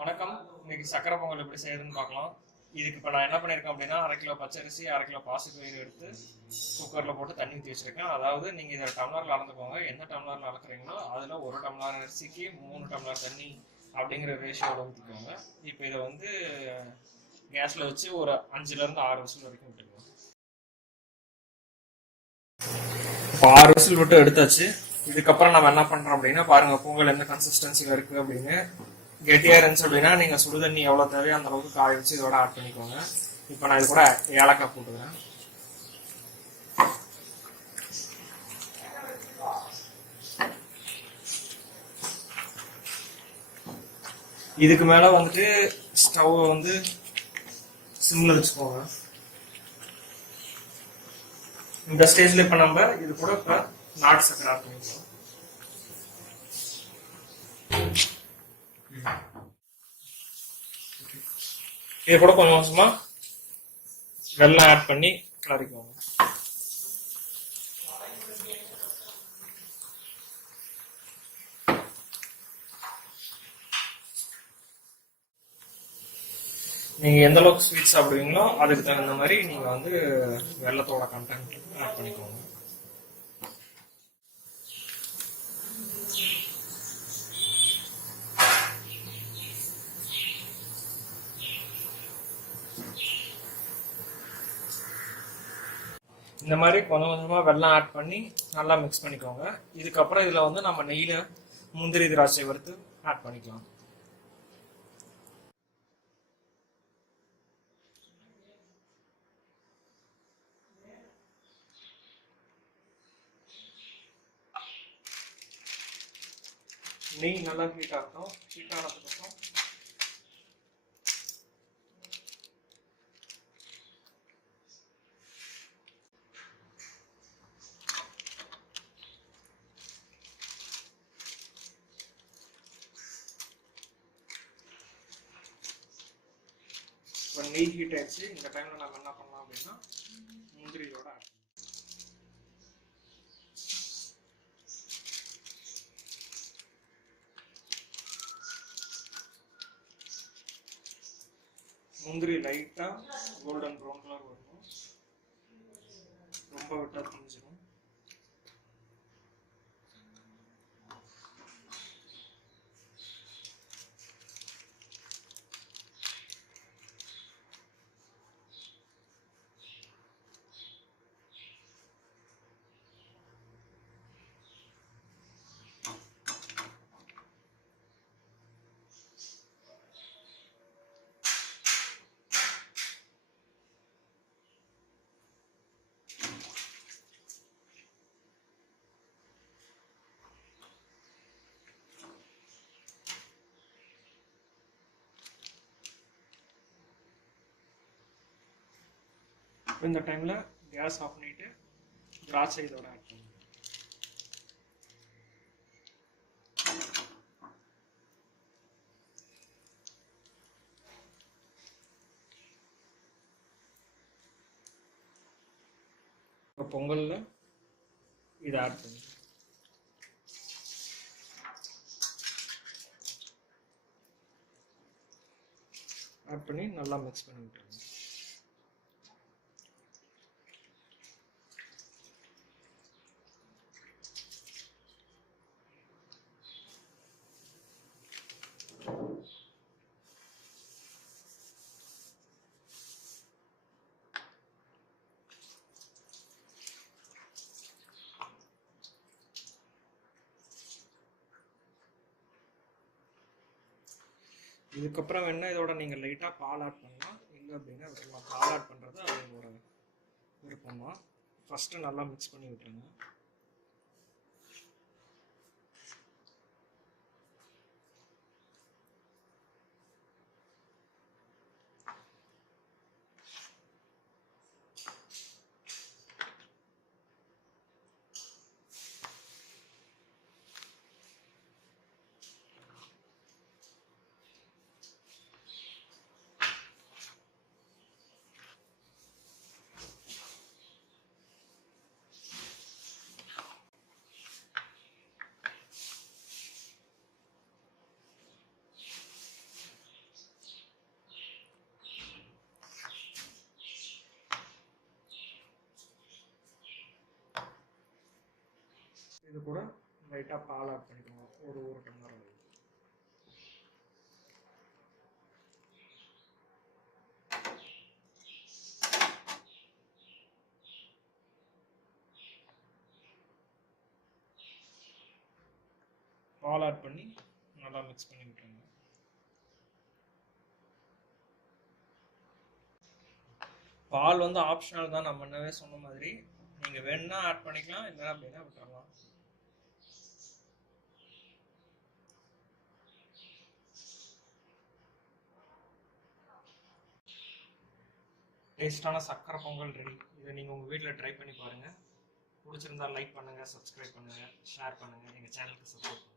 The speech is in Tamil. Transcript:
வணக்கம். இன்னைக்கு சக்கரை பொங்கல் எப்படி செய்யறதுன்னு பார்க்கலாம். இதுக்கு இப்போ நான் என்ன பண்ணியிருக்கேன் அப்படின்னா, 1/2 கிலோ பச்சரிசி, 1/2 கிலோ பாசிப்பயிறு எடுத்து குக்கரில் போட்டு தண்ணி ஊற்றி வச்சிருக்கேன். அதாவது நீங்கள் இதை டம்ளரில் அளந்துக்கோங்க. எந்த டம்ளரில் அளக்குறீங்களோ அதில் 1 டம்ளர் அரிசிக்கு 3 டம்ளர் தண்ணி அப்படிங்கிற ரேஷியோவில் ஊற்றிக்கோங்க. இப்போ இதை வந்து கேஸில் வச்சு ஒரு 5லேருந்து 6 விசில் வரைக்கும் விட்டுக்கோங்க. இப்போ 6 விசில் விட்டு எடுத்தாச்சு. இதுக்கப்புறம் நம்ம என்ன பண்ணுறோம் அப்படின்னா, பாருங்கள் பொங்கல் எந்த கன்சிஸ்டன்சியில் இருக்குது அப்படின்னு. கெட்டியாக இருந்துச்சு அப்படின்னா நீங்கள் சுடுதண்ணி எவ்வளோ தேவையோ அந்த அளவுக்கு காய வச்சு இதோட ஆட் பண்ணிக்கோங்க. இப்போ நான் இது கூட ஏலக்காய் போட்டுக்கிறேன். இதுக்கு மேலே வந்துட்டு ஸ்டவ்வை வந்து சிம்மில் வச்சுக்கோங்க. இந்த ஸ்டேஜில் இப்போ நம்ம இது கூட இப்போ நாட்டு சக்கரை ஆட் பண்ணிக்கலாம். இது கூட கொஞ்சம் கொஞ்சமா வெல்லம் ஆட் பண்ணி கலரிக்கோங்க. நீங்க எந்த அளவுக்கு ஸ்வீட் சாப்பிடுவீங்களோ அதுக்கு தகுந்த மாதிரி நீங்க வந்து வெல்லத்தோட கண்டென்ட் ஆட் பண்ணிக்கோங்க. இந்த மாதிரி கொஞ்சம் கொஞ்சமாக வெல்லம் ஆட் பண்ணி நல்லா மிக்ஸ் பண்ணிக்கோங்க. இதுக்கப்புறம் இதில் வந்து நம்ம நெய்யில் முந்திரி திராட்சை வறுத்து ஆட் பண்ணிக்கலாம். நெய் நல்லா ஹீட் ஆகட்டும். ஹீட் ஆனதுக்கப்புறம் இப்போ நெய் ஹீட் ஆயிடுச்சு. இந்த டைம்ல நம்ம என்ன பண்ணலாம் அப்படின்னா முந்திரியோட ஆட் முந்திரி லைட்டா கோல்டன் ப்ரௌன் கலர் வரணும். ரொம்ப விட்டா தீஞ்சிடும். இந்த டைம்ல கேஸ் ஆஃப் பண்ணிட்டு திராட்சை இதோட ஆட் பண்ணுங்க. இப்போ பொங்கல்ல இதை ஆட் பண்ணுங்க. ஆட் பண்ணி நல்லா மிக்ஸ் பண்ணி விட்டுருங்க. இதுக்கப்புறம் வேணா இதோட நீங்கள் லைட்டாக பால் ஆட் பண்ணலாம். இல்லை அப்படின்னா விட்டுலாம். பால் ஆட் பண்ணுறது அவங்களோட விருப்பம் தான். ஃபஸ்ட்டு நல்லா மிக்ஸ் பண்ணி விட்டுருங்க. இது கூட லைட்டாக பால் ஆட் பண்ணிக்கோங்க, ஒரு டம்ளர் அளவு. பால் ஆட் பண்ணி நல்லா மிக்ஸ் பண்ணி விட்டுருங்க. பால் வந்து ஆப்ஷனல் தான், நம்ம முன்னவே சொன்ன மாதிரி. நீங்கள் வேணும்னா ஆட் பண்ணிக்கலாம், இல்லை அப்படின்னா விட்டுறலாம். டேஸ்டான சக்கரை பொங்கல் ரெடி. இதை நீங்கள் உங்கள் வீட்டில் ட்ரை பண்ணி பாருங்கள். பிடிச்சிருந்தா லைக் பண்ணுங்கள், சப்ஸ்கிரைப் பண்ணுங்கள், ஷேர் பண்ணுங்கள், எங்கள் சேனலுக்கு சப்போர்ட் பண்ணுங்கள்.